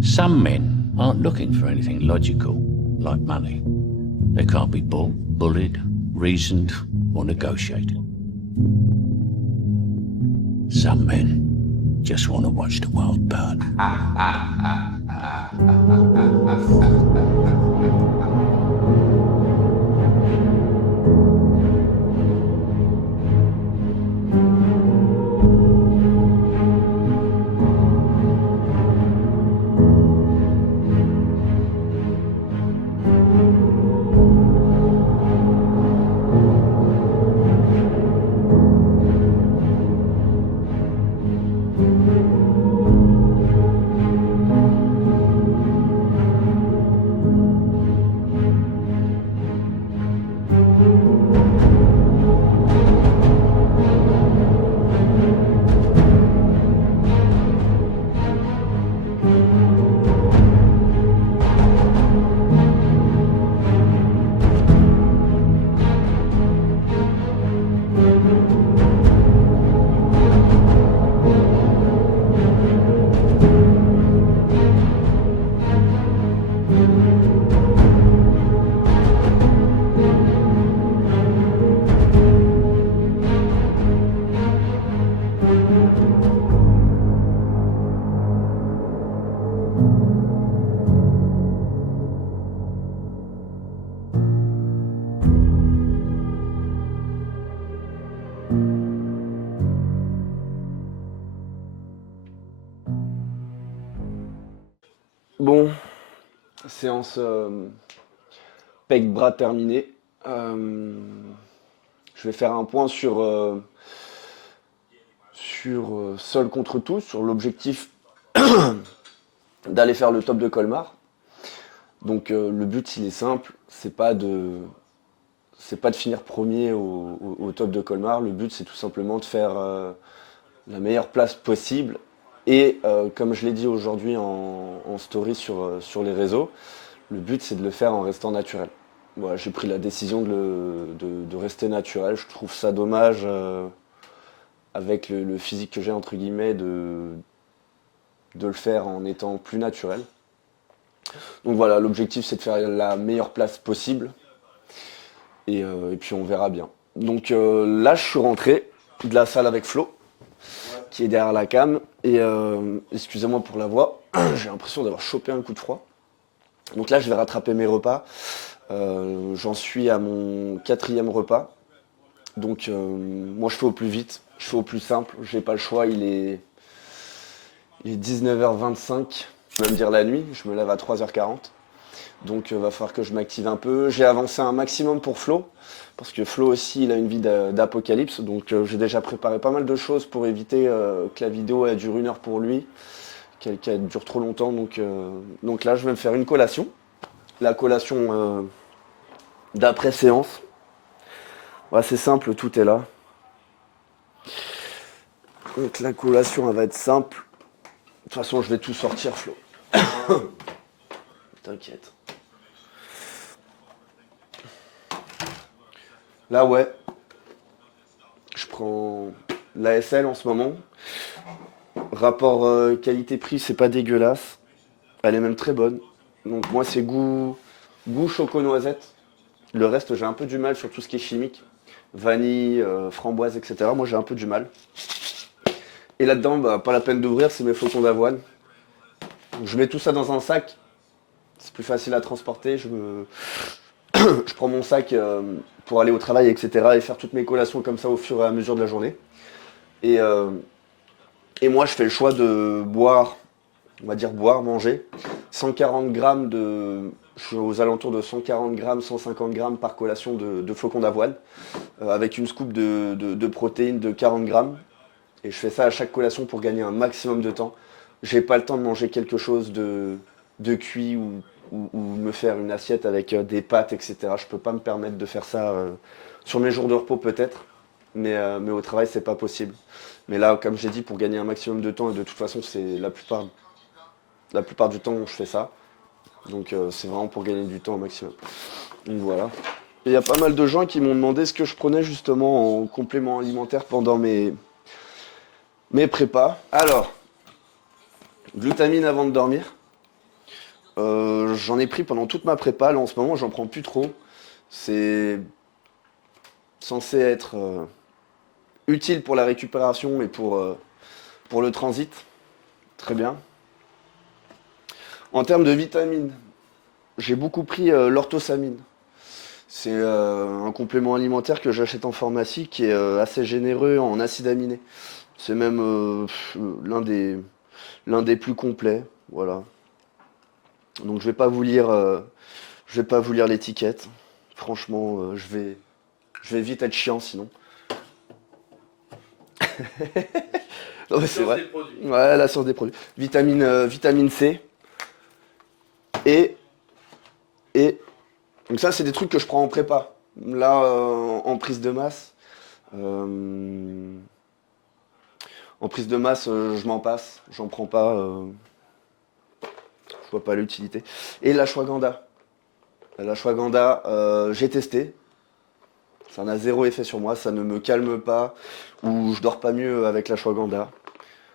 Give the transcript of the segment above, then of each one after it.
Some men aren't looking for anything logical, like money. They can't be bought, bullied, reasoned, or negotiated. Some men just want to watch the world burn. Bon, séance pec bras terminée. Je vais faire un point sur seul contre tous, sur l'objectif d'aller faire le top de Colmar. Donc le but il est simple, c'est pas de finir premier au top de Colmar. Le but c'est tout simplement de faire la meilleure place possible. Et comme je l'ai dit aujourd'hui en story sur les réseaux, le but c'est de le faire en restant naturel. Voilà, j'ai pris la décision de rester naturel. Je trouve ça dommage avec le physique que j'ai entre guillemets de le faire en étant plus naturel. Donc voilà, l'objectif c'est de faire la meilleure place possible. Et puis on verra bien. Donc là je suis rentré de la salle avec Flo, qui est derrière la cam. Et excusez-moi pour la voix, j'ai l'impression d'avoir chopé un coup de froid. Donc là je vais rattraper mes repas. J'en suis à mon 4e repas. Donc moi je fais au plus vite, je fais au plus simple, j'ai pas le choix, il est 19h25, je vais me dire la nuit, je me lève à 3h40. Donc va falloir que je m'active un peu. J'ai avancé un maximum pour Flo, parce que Flo aussi il a une vie d'apocalypse. Donc j'ai déjà préparé pas mal de choses pour éviter que la vidéo elle dure 1 heure pour lui, qu'elle dure trop longtemps. Donc là je vais me faire une collation. La collation d'après séance. Ouais, c'est simple, tout est là. Donc la collation elle va être simple. De toute façon je vais tout sortir Flo. T'inquiète. Là ouais, je prends l'ASL en ce moment. Rapport qualité-prix, c'est pas dégueulasse. Elle est même très bonne. Donc moi c'est goût choco-noisette. Le reste j'ai un peu du mal sur tout ce qui est chimique. Vanille, framboise, etc. Moi j'ai un peu du mal. Et là-dedans, bah, pas la peine d'ouvrir, c'est mes flocons d'avoine. Je mets tout ça dans un sac. C'est plus facile à transporter. Je prends mon sac pour aller au travail, etc. et faire toutes mes collations comme ça au fur et à mesure de la journée. Et, et moi, je fais le choix de boire, on va dire boire, manger, 140 grammes je suis aux alentours de 140 grammes, 150 grammes par collation de flocons d'avoine, avec une scoop de protéines de 40 grammes. Et je fais ça à chaque collation pour gagner un maximum de temps. J'ai pas le temps de manger quelque chose de cuit ou me faire une assiette avec des pâtes, etc. Je peux pas me permettre de faire ça sur mes jours de repos peut-être, mais au travail c'est pas possible. Mais là, comme j'ai dit, pour gagner un maximum de temps, et de toute façon c'est la plupart du temps je fais ça. Donc c'est vraiment pour gagner du temps au maximum. Donc voilà. Il y a pas mal de gens qui m'ont demandé ce que je prenais justement en complément alimentaire pendant mes prépas. Alors, glutamine avant de dormir. J'en ai pris pendant toute ma prépa. Là, en ce moment, j'en prends plus trop. C'est censé être utile pour la récupération et pour le transit. Très bien. En termes de vitamines, j'ai beaucoup pris l'orthosamine. C'est un complément alimentaire que j'achète en pharmacie qui est assez généreux en acides aminés. C'est même l'un des plus complets. Voilà. Donc je vais pas vous lire l'étiquette. Franchement, je vais vite être chiant sinon. Non, mais c'est vrai. Ouais, la source des produits. Vitamine C et, et donc ça c'est des trucs que je prends en prépa. Là en prise de masse, euh, je m'en passe, j'en prends pas, je vois pas l'utilité. Et l'ashwagandha. L'ashwagandha, j'ai testé, ça n'a zéro effet sur moi, ça ne me calme pas ou je dors pas mieux avec l'ashwagandha.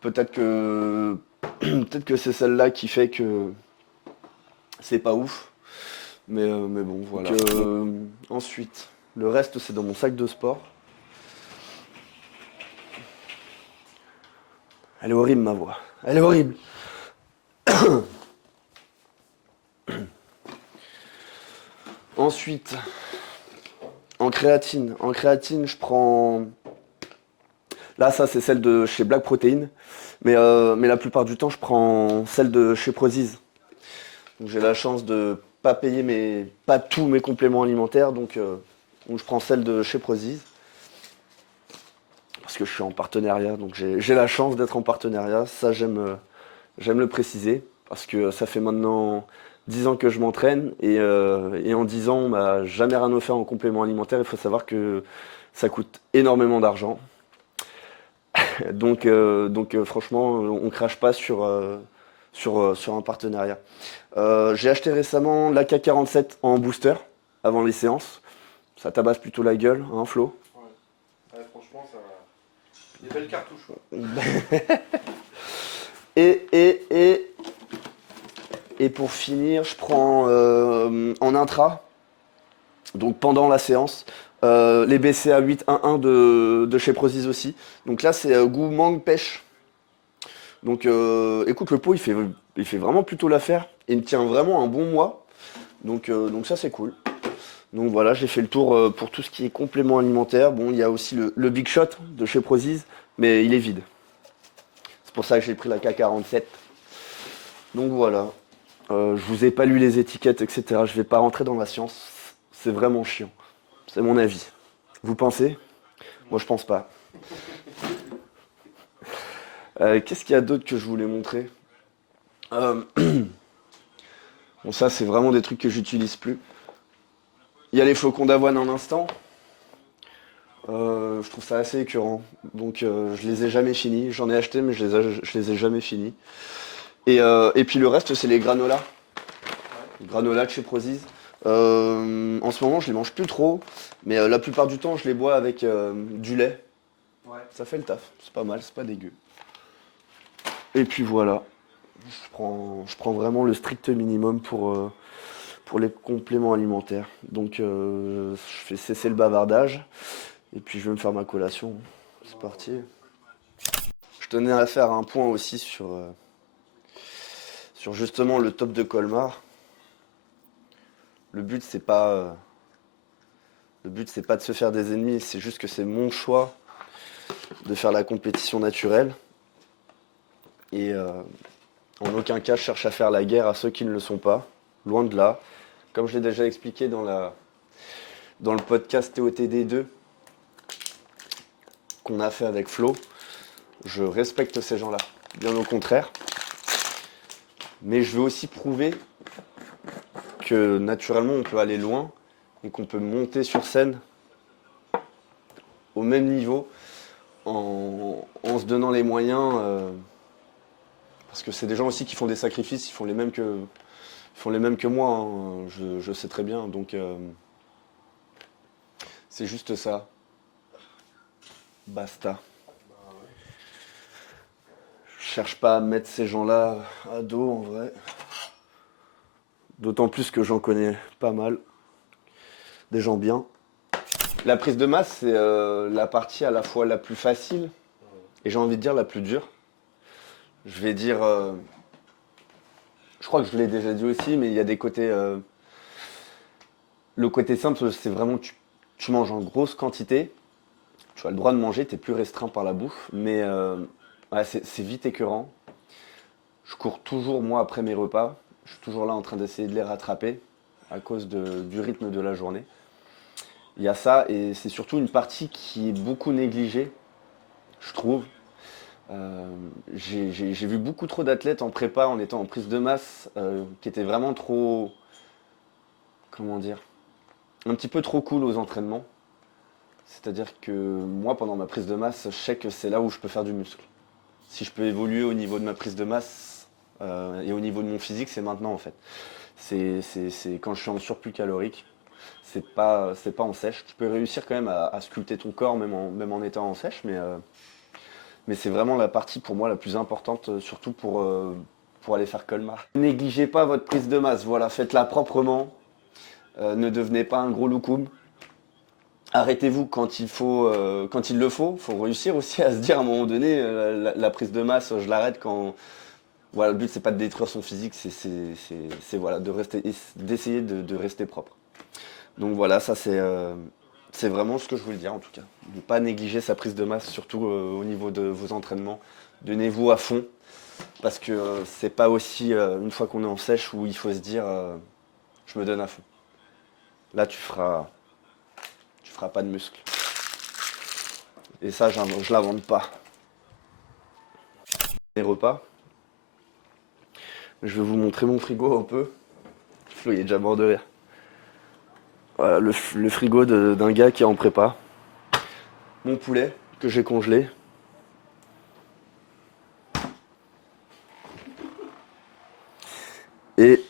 Peut-être que peut-être que c'est celle-là qui fait que c'est pas ouf. Mais bon, voilà. Donc, ensuite, le reste, c'est dans mon sac de sport. Elle est horrible, ma voix. Elle est horrible. Ensuite, en créatine. En créatine, je prends... Là, ça, c'est celle de chez Black Protein. Mais la plupart du temps, je prends celle de chez Prozis. Donc, j'ai la chance de pas tous mes compléments alimentaires. Donc je prends celle de chez Prozis. Parce que je suis en partenariat, donc j'ai la chance d'être en partenariat. Ça, j'aime le préciser, parce que ça fait maintenant 10 ans que je m'entraîne, et en 10 ans, on m'a jamais rien offert en complément alimentaire. Il faut savoir que ça coûte énormément d'argent. Donc franchement, on crache pas sur un partenariat. J'ai acheté récemment l'AK47 en booster, avant les séances. Ça tabasse plutôt la gueule, hein, Flo? Ouais, franchement, ça va. Des belles cartouches. Et, et, et, et pour finir, je prends en intra, donc pendant la séance, les BCA 811 de chez Prozis aussi. Donc là, c'est goût mangue pêche. Donc écoute, le pot, il fait vraiment plutôt l'affaire. Et il me tient vraiment un bon mois. Donc ça, c'est cool. Donc voilà, j'ai fait le tour pour tout ce qui est complément alimentaire. Bon, il y a aussi le Big Shot de chez Prozis, mais il est vide. C'est pour ça que j'ai pris la K47. Donc voilà. Je vous ai pas lu les étiquettes, etc. Je vais pas rentrer dans la science. C'est vraiment chiant. C'est mon avis. Vous pensez? Moi, je pense pas. Qu'est-ce qu'il y a d'autre que je voulais montrer? Euh, Bon, ça, c'est vraiment des trucs que j'utilise plus. Il y a les flocons d'avoine en instant. Je trouve ça assez écœurant. Donc, je les ai jamais finis. J'en ai acheté, mais je les ai jamais finis. Et puis le reste, c'est les granolas. Les granolas de chez Prozis. En ce moment, je les mange plus trop, mais la plupart du temps, je les bois avec du lait. Ouais. Ça fait le taf, c'est pas mal, c'est pas dégueu. Et puis voilà, je prends vraiment le strict minimum pour les compléments alimentaires. Donc je fais cesser le bavardage, et puis je vais me faire ma collation. C'est parti. Je tenais à faire un point aussi sur justement le top de Colmar. Le but, le but, c'est pas de se faire des ennemis, c'est juste que c'est mon choix de faire la compétition naturelle. Et en aucun cas, je cherche à faire la guerre à ceux qui ne le sont pas. Loin de là. Comme je l'ai déjà expliqué dans le podcast TOTD 2 qu'on a fait avec Flo, je respecte ces gens-là. Bien au contraire. Mais je veux aussi prouver que naturellement, on peut aller loin et qu'on peut monter sur scène au même niveau en se donnant les moyens. Parce que c'est des gens aussi qui font des sacrifices, ils font les mêmes que moi, hein, je sais très bien. Donc c'est juste ça. Basta. Je cherche pas à mettre ces gens-là à dos en vrai. D'autant plus que j'en connais pas mal, des gens bien. La prise de masse, c'est la partie à la fois la plus facile et j'ai envie de dire la plus dure. Je vais dire, je crois que je l'ai déjà dit aussi, mais il y a des côtés. Le côté simple, c'est vraiment tu manges en grosse quantité. Tu as le droit de manger, tu es plus restreint par la bouffe, mais ouais, c'est vite écœurant. Je cours toujours, moi, après mes repas. Je suis toujours là en train d'essayer de les rattraper à cause du rythme de la journée. Il y a ça, et c'est surtout une partie qui est beaucoup négligée, je trouve. Euh, j'ai vu beaucoup trop d'athlètes en prépa en étant en prise de masse qui étaient vraiment trop, comment dire, un petit peu trop cool aux entraînements. C'est-à-dire que moi, pendant ma prise de masse, je sais que c'est là où je peux faire du muscle. Si je peux évoluer au niveau de ma prise de masse et au niveau de mon physique, c'est maintenant en fait. C'est quand je suis en surplus calorique. C'est pas en sèche. Tu peux réussir quand même à sculpter ton corps même en étant en sèche, mais c'est vraiment la partie pour moi la plus importante, surtout pour aller faire Colmar. Ne négligez pas votre prise de masse, voilà, faites-la proprement. Ne devenez pas un gros loukoum. Arrêtez-vous quand il le faut. Il faut réussir aussi à se dire à un moment donné, la prise de masse, je l'arrête quand. Voilà, le but c'est pas de détruire son physique, voilà, d'essayer de rester propre. Donc voilà, ça c'est vraiment ce que je voulais dire en tout cas. Ne pas négliger sa prise de masse, surtout au niveau de vos entraînements. Donnez-vous à fond, parce que c'est pas aussi une fois qu'on est en sèche où il faut se dire je me donne à fond. Là tu feras pas de muscle. Et ça, je l'invente pas. Les repas. Je vais vous montrer mon frigo un peu. Flo, il est déjà mort de rire. Voilà, le frigo d'un gars qui est en prépa. Mon poulet que j'ai congelé. Et,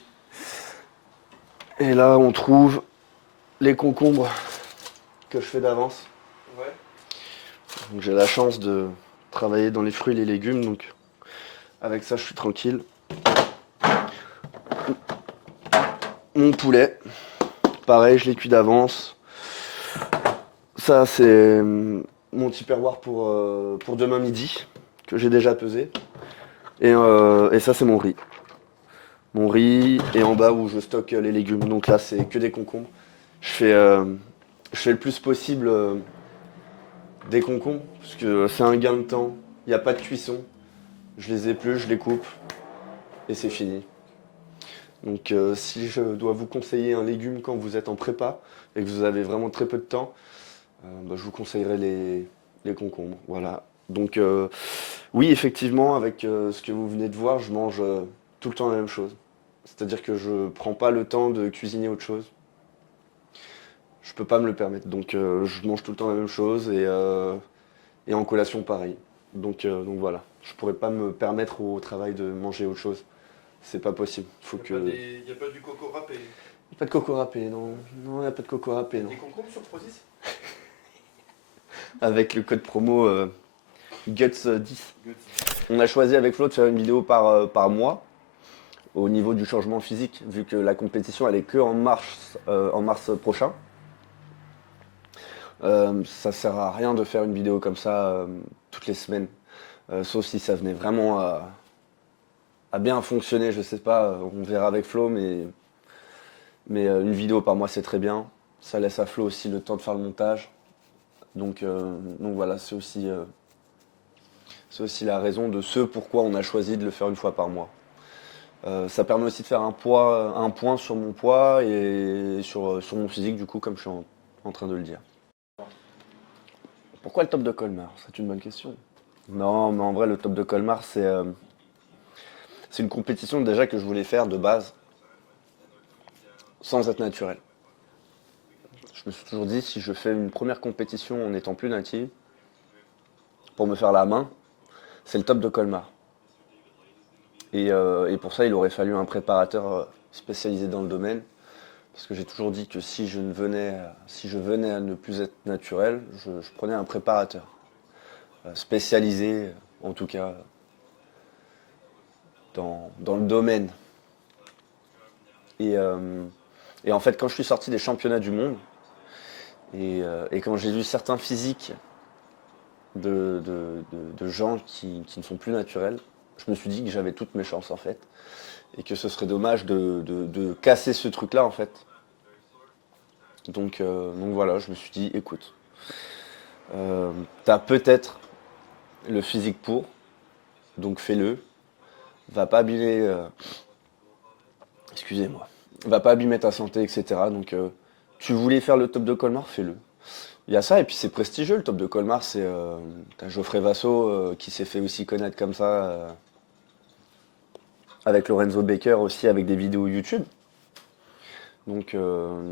et là, on trouve les concombres que je fais d'avance. Ouais. Donc j'ai la chance de travailler dans les fruits et les légumes, donc avec ça, je suis tranquille. Mon poulet, pareil, je l'ai cuit d'avance. Ça, c'est mon tupperware pour demain midi, que j'ai déjà pesé. Et ça, c'est mon riz. Mon riz, et en bas où je stocke les légumes. Donc là, c'est que des concombres. Je fais le plus possible des concombres, parce que c'est un gain de temps. Il n'y a pas de cuisson. Je les épluche, je les coupe, et c'est fini. Donc si je dois vous conseiller un légume quand vous êtes en prépa, et que vous avez vraiment très peu de temps, je vous conseillerais les concombres. Voilà. Donc oui, effectivement, avec ce que vous venez de voir, je mange tout le temps la même chose. C'est-à-dire que je prends pas le temps de cuisiner autre chose. Je peux pas me le permettre. Donc je mange tout le temps la même chose et en collation pareil. Donc voilà. Je pourrais pas me permettre au travail de manger autre chose. C'est pas possible. Faut que. Il n'y a pas du coco râpé. Pas de coco râpé, non. Non, y a pas de coco râpé, non. Des concombres sur Prozis. Avec le code promo GUTS10. On a choisi avec Flo de faire une vidéo par mois au niveau du changement physique, vu que la compétition elle est que en mars prochain. Ça sert à rien de faire une vidéo comme ça toutes les semaines, sauf si ça venait vraiment à bien fonctionner, je sais pas, on verra avec Flo, mais une vidéo par mois c'est très bien. Ça laisse à Flo aussi le temps de faire le montage. Donc voilà, c'est aussi la raison de ce pourquoi on a choisi de le faire une fois par mois. Ça permet aussi de faire un point sur mon poids et sur mon physique, du coup, comme je suis en train de le dire. Pourquoi le top de Colmar? C'est une bonne question. Non, mais en vrai, le top de Colmar, c'est une compétition déjà que je voulais faire de base, sans être naturel. Je me suis toujours dit, si je fais une première compétition en étant plus natif, pour me faire la main, c'est le top de Colmar. Et pour ça, il aurait fallu un préparateur spécialisé dans le domaine. Parce que j'ai toujours dit que si je venais à ne plus être naturel, je prenais un préparateur. Spécialisé, en tout cas, dans le domaine. Et en fait, quand je suis sorti des championnats du monde, et quand j'ai vu certains physiques de gens qui ne sont plus naturels, je me suis dit que j'avais toutes mes chances en fait. Et que ce serait dommage de casser ce truc-là en fait. Donc voilà, je me suis dit, écoute, t'as peut-être le physique pour, donc fais-le. Va pas abîmer, excusez-moi, va pas abîmer ta santé, etc. Donc tu voulais faire le top de Colmar, fais-le. Il y a ça, et puis c'est prestigieux le top de Colmar, t'as Geoffrey Vasso qui s'est fait aussi connaître comme ça, avec Lorenzo Baker aussi, avec des vidéos YouTube. Donc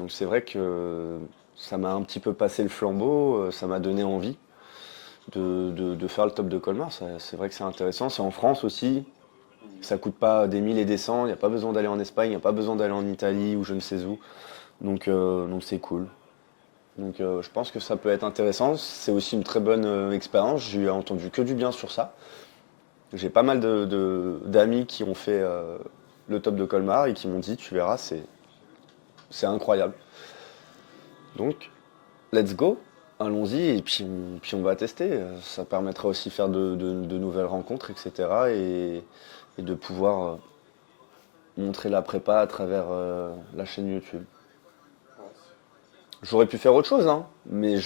c'est vrai que ça m'a un petit peu passé le flambeau, ça m'a donné envie de faire le top de Colmar. C'est vrai que c'est intéressant, c'est en France aussi, ça coûte pas des 1000 et des cents, il n'y a pas besoin d'aller en Espagne, il n'y a pas besoin d'aller en Italie ou je ne sais où. Donc c'est cool. Donc je pense que ça peut être intéressant, c'est aussi une très bonne expérience, j'ai entendu que du bien sur ça. J'ai pas mal d'amis qui ont fait le top de Colmar et qui m'ont dit, tu verras, c'est incroyable. Donc, let's go, allons-y, et puis on va tester. Ça permettra aussi de faire de nouvelles rencontres, etc. Et de pouvoir montrer la prépa à travers la chaîne YouTube. J'aurais pu faire autre chose, hein, mais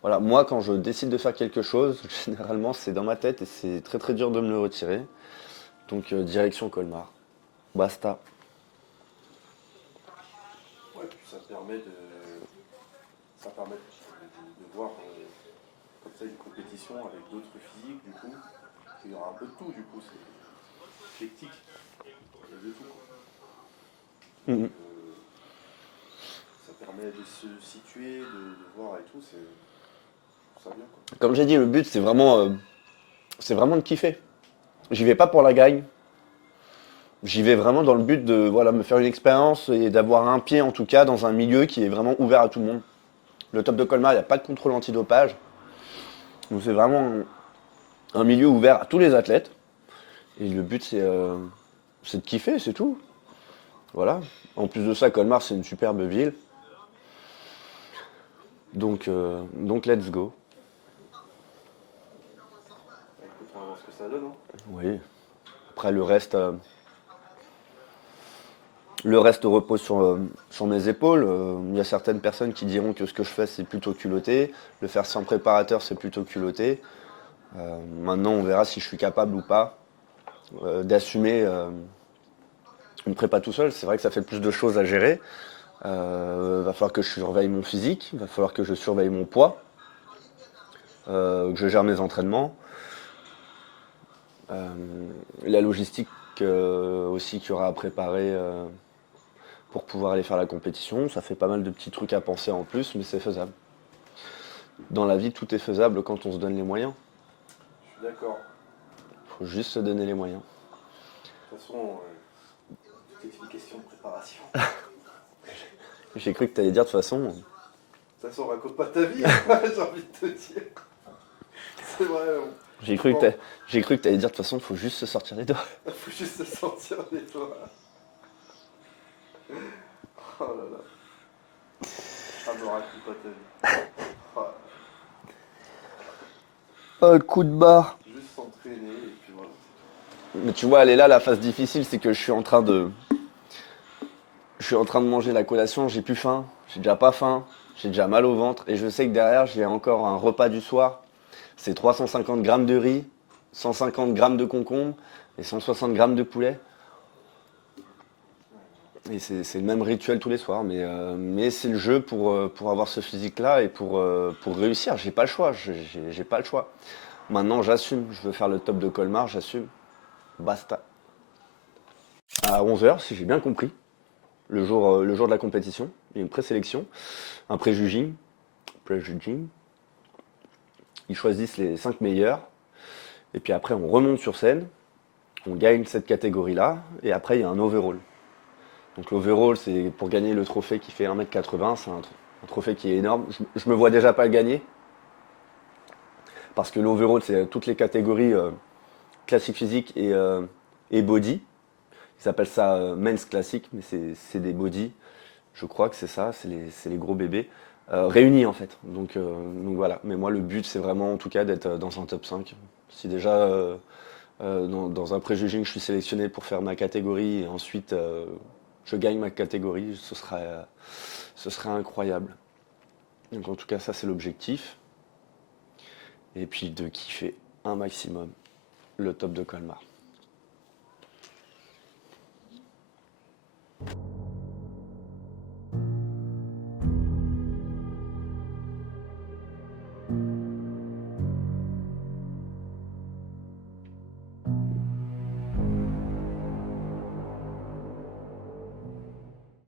voilà, moi, quand je décide de faire quelque chose, généralement, c'est dans ma tête et c'est très très dur de me le retirer. Donc, direction Colmar. Basta. Ouais, puis ça permet de voir comme ça une compétition avec d'autres physiques, du coup. Il y aura un peu de tout, du coup, c'est éclectique. Il y a de tout, quoi. Mhm. Ça permet de se situer, de voir et tout, c'est ça bien, quoi. Comme j'ai dit, le but, c'est vraiment de kiffer. J'y vais pas pour la gagne. J'y vais vraiment dans le but de voilà, me faire une expérience et d'avoir un pied en tout cas dans un milieu qui est vraiment ouvert à tout le monde. Le top de Colmar, il n'y a pas de contrôle antidopage. Donc c'est vraiment un milieu ouvert à tous les athlètes. Et le but c'est de kiffer, c'est tout. Voilà. En plus de ça, Colmar c'est une superbe ville. Donc let's go. Écoute, on va voir ce que ça donne, hein. Oui. Après le reste repose sur mes épaules. Il y a certaines personnes qui diront que ce que je fais c'est plutôt culotté. Le faire sans préparateur c'est plutôt culotté. Maintenant on verra si je suis capable ou pas d'assumer une prépa tout seul. C'est vrai que ça fait plus de choses à gérer. Va falloir que je surveille mon physique, va falloir que je surveille mon poids, que je gère mes entraînements. La logistique aussi qu'il y aura à préparer pour pouvoir aller faire la compétition. Ça fait pas mal de petits trucs à penser en plus, mais c'est faisable. Dans la vie, tout est faisable quand on se donne les moyens. Je suis d'accord. Il faut juste se donner les moyens. De toute façon, tout est une question de préparation. J'ai cru que tu allais dire de toute façon. De toute façon, raconte pas ta vie, j'ai envie de te dire. C'est vrai, J'ai cru que tu allais dire de toute façon, il faut juste se sortir les doigts. faut juste se sentir les doigts. Oh là là. Ah, me raconte pas ta vie. Oh, Oh, coup de barre. juste s'entraîner et puis voilà. Mais tu vois, elle est là, la phase difficile, c'est que je suis en train de manger la collation, j'ai plus faim, j'ai déjà pas faim, j'ai déjà mal au ventre, et je sais que derrière, j'ai encore un repas du soir. C'est 350 grammes de riz, 150 grammes de concombre et 160 grammes de poulet. Et c'est le même rituel tous les soirs, mais c'est le jeu pour avoir ce physique-là et pour réussir. J'ai pas le choix, j'ai pas le choix. Maintenant, j'assume, je veux faire le top de Colmar, j'assume. Basta. À 11 h, si j'ai bien compris, le jour de la compétition, il y a une présélection, un pré-judging. Ils choisissent les 5 meilleurs. Et puis après, on remonte sur scène, on gagne cette catégorie-là, et après, il y a un overall. Donc l'overall, c'est pour gagner le trophée qui fait 1,80 m, c'est un trophée qui est énorme. Je me vois déjà pas le gagner, parce que l'overall, c'est toutes les catégories classique physique et body. Ils appellent ça men's classique, mais c'est des body. Je crois que c'est ça, c'est les gros bébés. Réunis en fait. Donc voilà. Mais moi, le but, c'est vraiment en tout cas d'être dans un top 5. Si déjà dans un préjugé je suis sélectionné pour faire ma catégorie et ensuite je gagne ma catégorie, ce serait incroyable. Donc en tout cas, ça c'est l'objectif. Et puis de kiffer un maximum le top de Colmar.